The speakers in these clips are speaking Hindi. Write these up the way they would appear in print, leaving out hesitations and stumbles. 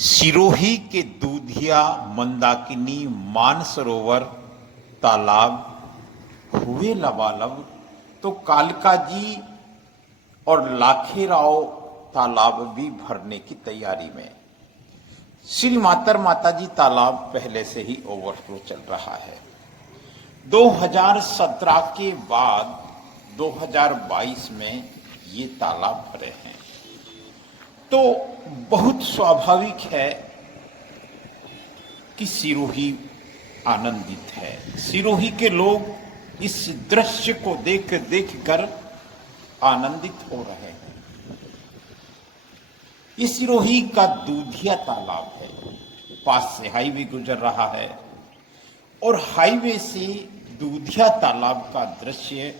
सिरोही के दूधिया मंदाकिनी मानसरोवर तालाब हुए लबालब तो कालका जी और लाखेराव तालाब भी भरने की तैयारी में। श्री माता जी तालाब पहले से ही ओवरफ्लो चल रहा है। 2017 के बाद 2022 में ये तालाब भरे हैं, तो बहुत स्वाभाविक है कि सिरोही आनंदित है। सिरोही के लोग इस दृश्य को देख कर आनंदित हो रहे हैं। ये सिरोही का दूधिया तालाब है, पास से हाईवे गुजर रहा है और हाईवे से दूधिया तालाब का दृश्य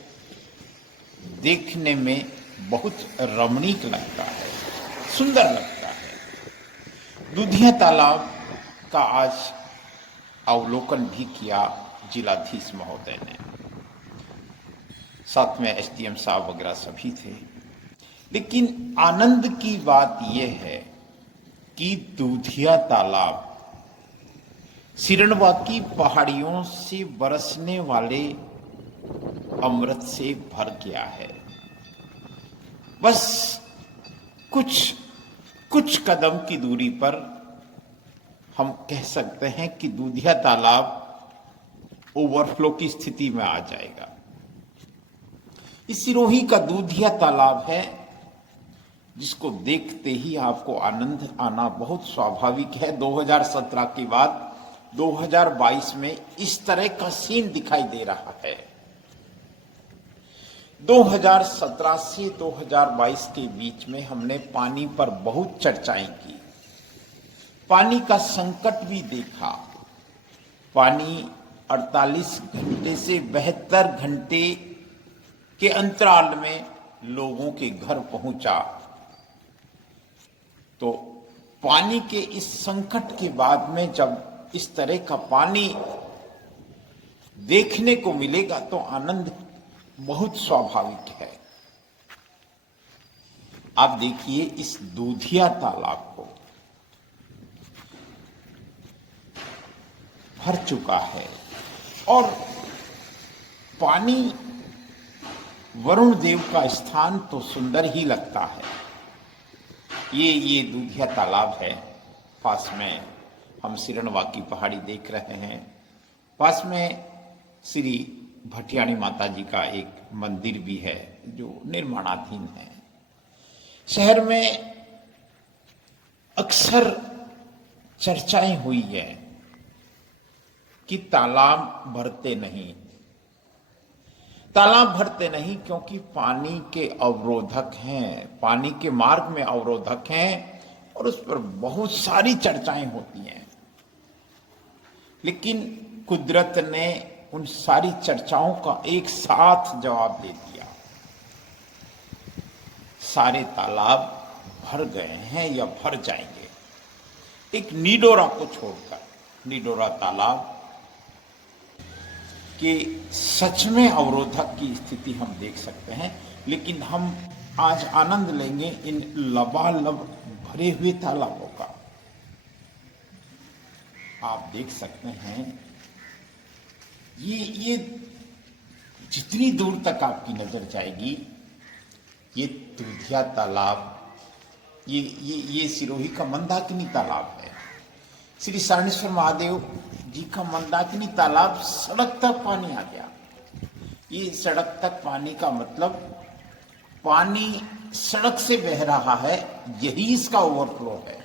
देखने में बहुत रमणीक लगता है, सुंदर लगता है। दूधिया तालाब का आज अवलोकन भी किया जिलाधीश महोदय ने, साथ में एसडीएम साहब वगैरह सभी थे। लेकिन आनंद की बात यह है कि दूधिया तालाब सिरणवा की पहाड़ियों से बरसने वाले अमृत से भर गया है। बस कुछ कदम की दूरी पर हम कह सकते हैं कि दूधिया तालाब ओवरफ्लो की स्थिति में आ जाएगा। इस सिरोही का दूधिया तालाब है जिसको देखते ही आपको आनंद आना बहुत स्वाभाविक है। 2017 के बाद 2022 में इस तरह का सीन दिखाई दे रहा है। 2017 से 2022 के बीच में हमने पानी पर बहुत चर्चाएं की, पानी का संकट भी देखा। पानी 48 घंटे से 72 घंटे के अंतराल में लोगों के घर पहुंचा। तो पानी के इस संकट के बाद में जब इस तरह का पानी देखने को मिलेगा तो आनंद बहुत स्वाभाविक है। आप देखिए इस दूधिया तालाब को भर चुका है और पानी वरुण देव का स्थान तो सुंदर ही लगता है। ये दूधिया तालाब है, पास में हम सिरणवा की पहाड़ी देख रहे हैं, पास में श्री भटियाणी माता जी का एक मंदिर भी है जो निर्माणाधीन है। शहर में अक्सर चर्चाएं हुई है कि तालाब भरते नहीं क्योंकि पानी के अवरोधक हैं, पानी के मार्ग में अवरोधक हैं और उस पर बहुत सारी चर्चाएं होती हैं। लेकिन कुदरत ने उन सारी चर्चाओं का एक साथ जवाब दे दिया। सारे तालाब भर गए हैं या भर जाएंगे, एक निडोरा को छोड़कर। निडोरा तालाब कि सच में अवरोधक की स्थिति हम देख सकते हैं। लेकिन हम आज आनंद लेंगे इन लबालब भरे हुए तालाबों का। आप देख सकते हैं ये जितनी दूर तक आपकी नजर जाएगी ये दूधिया तालाब, ये सिरोही का मंदाकिनी तालाब है। श्री सारणेश्वर महादेव जी का मंदाकिनी तालाब सड़क तक पानी आ गया। ये सड़क तक पानी का मतलब पानी सड़क से बह रहा है, यही इसका ओवरफ्लो है।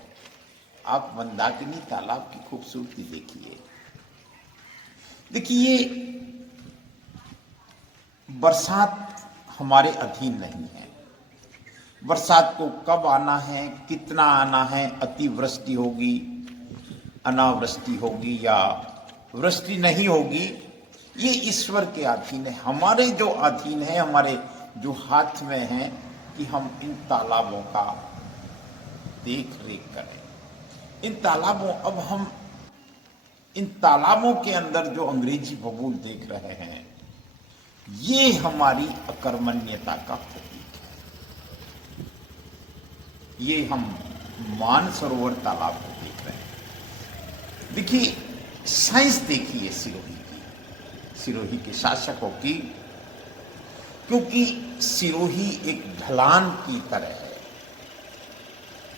आप मंदाकिनी तालाब की खूबसूरती देखिए। बरसात हमारे अधीन नहीं है। बरसात को कब आना है, कितना आना है, अतिवृष्टि होगी, अनावृष्टि होगी या वृष्टि नहीं होगी, ये ईश्वर के अधीन है। हमारे जो अधीन है, हमारे जो हाथ में है कि हम इन तालाबों का देख रेख करें। हम इन तालाबों के अंदर जो अंग्रेजी बबूल देख रहे हैं, ये हमारी अकर्मण्यता का प्रतीक है। ये हम मानसरोवर तालाब को देख रहे हैं। देखिए, साइंस देखिए सिरोही के शासकों की, क्योंकि सिरोही एक ढलान की तरह है।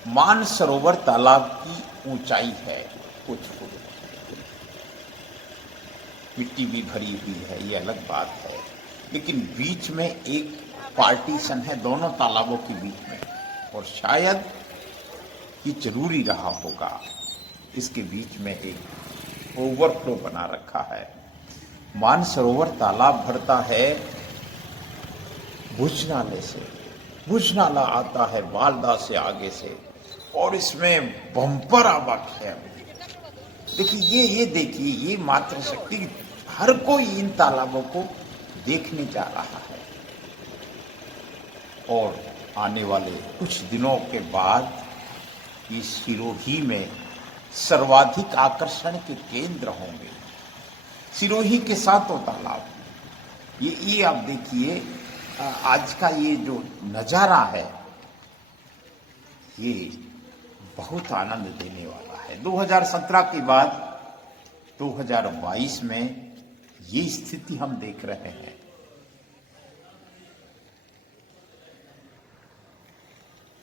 मानसरोवर तालाब की ऊंचाई है कुछ फुट, मिट्टी भी भरी हुई है, ये अलग बात है, लेकिन बीच में एक पार्टीशन है दोनों तालाबों के बीच में, और शायद ये जरूरी रहा होगा। इसके बीच में एक ओवरफ्लो बना रखा है। मानसरोवर तालाब भरता है भुज नाले से, भुज नाला आता है बालदा से आगे से, और इसमें बम्पर आवक है। देखिए, ये देखिए, ये मातृशक्ति, हर कोई इन तालाबों को देखने जा रहा है। और आने वाले कुछ दिनों के बाद ये सिरोही में सर्वाधिक आकर्षण के केंद्र होंगे। सिरोही के सातों तालाब, ये आप देखिए, आज का ये जो नज़ारा है ये बहुत आनंद देने वाला है। 2017 के बाद 2022 में ये स्थिति हम देख रहे हैं।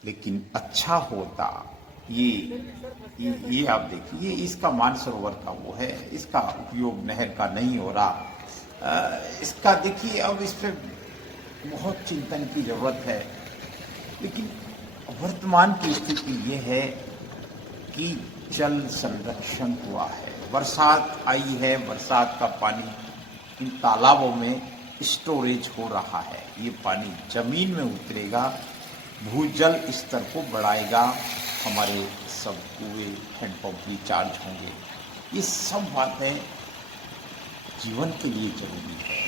लेकिन अच्छा होता ये आप देखिए, इसका मानसरोवर का वो है, इसका उपयोग नहर का नहीं हो रहा। इसका देखिए, अब इस पर बहुत चिंतन की जरूरत है। लेकिन वर्तमान की स्थिति ये है कि जल संरक्षण हुआ है, बरसात आई है, बरसात का पानी इन तालाबों में स्टोरेज हो रहा है। ये पानी जमीन में उतरेगा, भूजल स्तर को बढ़ाएगा, हमारे सब कुएं हैंडपंप रिचार्ज होंगे। ये सब बातें जीवन के लिए जरूरी है।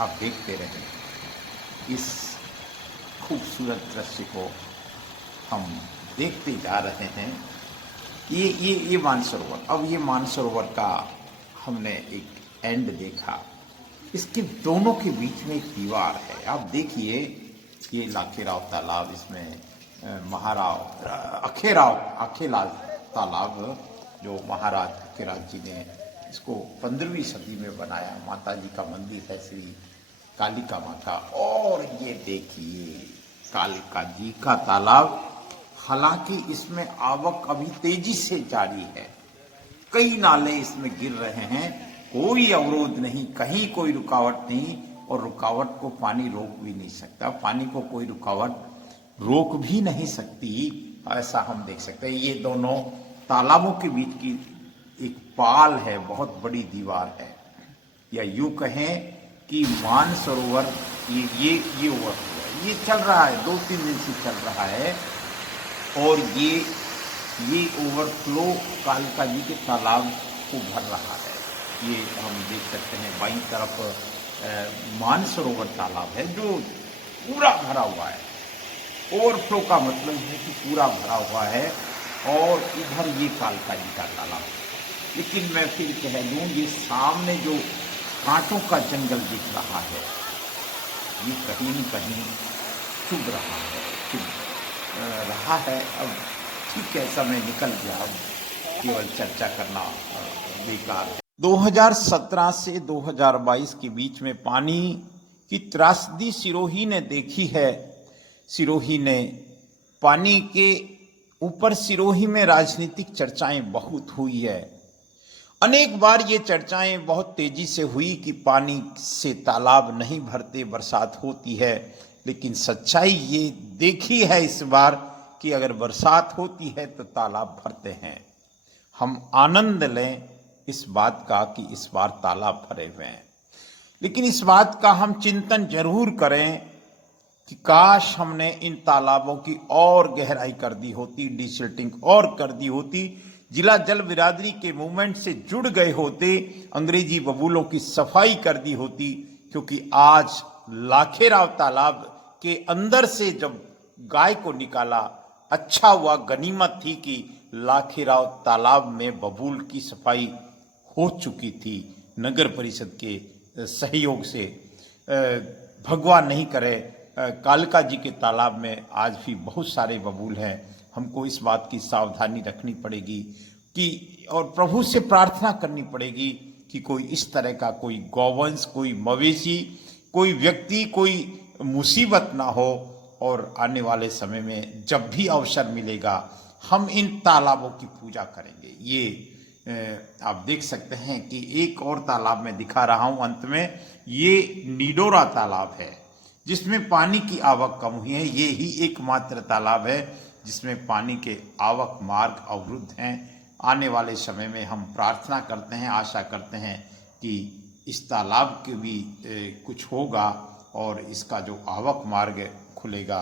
आप देखते रहें, इस खूबसूरत दृश्य को हम देखते जा रहे हैं। ये मानसरोवर, अब ये मानसरोवर का हमने एक एंड देखा, इसके दोनों के बीच में एक दीवार है। आप देखिए, ये लाखेराव तालाब, इसमें अखेलाल तालाब, जो महाराज अखेराज जी ने इसको 15वीं सदी में बनाया। माता जी का मंदिर है, श्री कालिका माता। और ये देखिए कालिका जी का तालाब, हालांकि इसमें आवक अभी तेजी से जारी है, कई नाले इसमें गिर रहे हैं, कोई अवरोध नहीं, कहीं कोई रुकावट नहीं, और रुकावट को पानी रोक भी नहीं सकता, पानी को कोई रुकावट रोक भी नहीं सकती, ऐसा हम देख सकते हैं। ये दोनों तालाबों के बीच की एक पाल है, बहुत बड़ी दीवार है, या यूं कहें कि मानसरोवर ये ओवरफ्लो है, ये चल रहा है, 2-3 दिन से चल रहा है। और ये ओवरफ्लो कालिका जी के तालाब को भर रहा है। ये हम देख सकते हैं, बाईं तरफ मानसरोवर तालाब है जो पूरा भरा हुआ है। ओवरफ्लो का मतलब है कि पूरा भरा हुआ है, और इधर ये कालिका जी का तालाब। लेकिन मैं फिर कह दूं, ये सामने जो कांटों का जंगल दिख रहा है, ये कहीं न कहीं चुभ रहा है। अब ठीक है, समय निकल गया, अब केवल चर्चा करना बेकार है। 2017 से 2022 के बीच में पानी की त्रासदी सिरोही ने देखी है। सिरोही ने पानी के ऊपर, सिरोही में राजनीतिक चर्चाएं बहुत हुई है। अनेक बार ये चर्चाएं बहुत तेजी से हुई कि पानी से तालाब नहीं भरते, बरसात होती है। लेकिन सच्चाई ये देखी है इस बार कि अगर बरसात होती है तो तालाब भरते हैं। हम आनंद लें इस बात का कि इस बार तालाब भरे हुए हैं, लेकिन इस बात का हम चिंतन जरूर करें कि काश हमने इन तालाबों की और गहराई कर दी होती, डिसिल्टिंग और कर दी होती, जिला जल बिरादरी के मूवमेंट से जुड़ गए होते, अंग्रेजी बबूलों की सफाई कर दी होती। क्योंकि आज लाखेराव तालाब के अंदर से जब गाय को निकाला, अच्छा हुआ, गनीमत थी कि लाखेराव तालाब में बबूल की सफाई हो चुकी थी नगर परिषद के सहयोग से। भगवान नहीं करे कालिका जी के तालाब में आज भी बहुत सारे बबूल हैं। हमको इस बात की सावधानी रखनी पड़ेगी कि और प्रभु से प्रार्थना करनी पड़ेगी कि कोई इस तरह का कोई गौवंश, कोई मवेशी, कोई व्यक्ति, कोई मुसीबत ना हो। और आने वाले समय में जब भी अवसर मिलेगा हम इन तालाबों की पूजा करेंगे। ये आप देख सकते हैं कि एक और तालाब में दिखा रहा हूं अंत में, ये निडोरा तालाब है जिसमें पानी की आवक कम हुई है। ये ही एकमात्र तालाब है जिसमें पानी के आवक मार्ग अवरुद्ध हैं। आने वाले समय में हम प्रार्थना करते हैं, आशा करते हैं कि इस तालाब के भी कुछ होगा और इसका जो आवक मार्ग खुलेगा।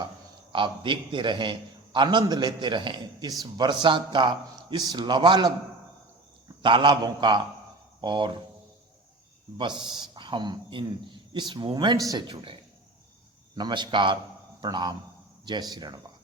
आप देखते रहें, आनंद लेते रहें इस बरसात का, इस लबालब तालाबों का। और बस हम इस मूवमेंट से जुड़े। नमस्कार, प्रणाम, जय श्री रणवा।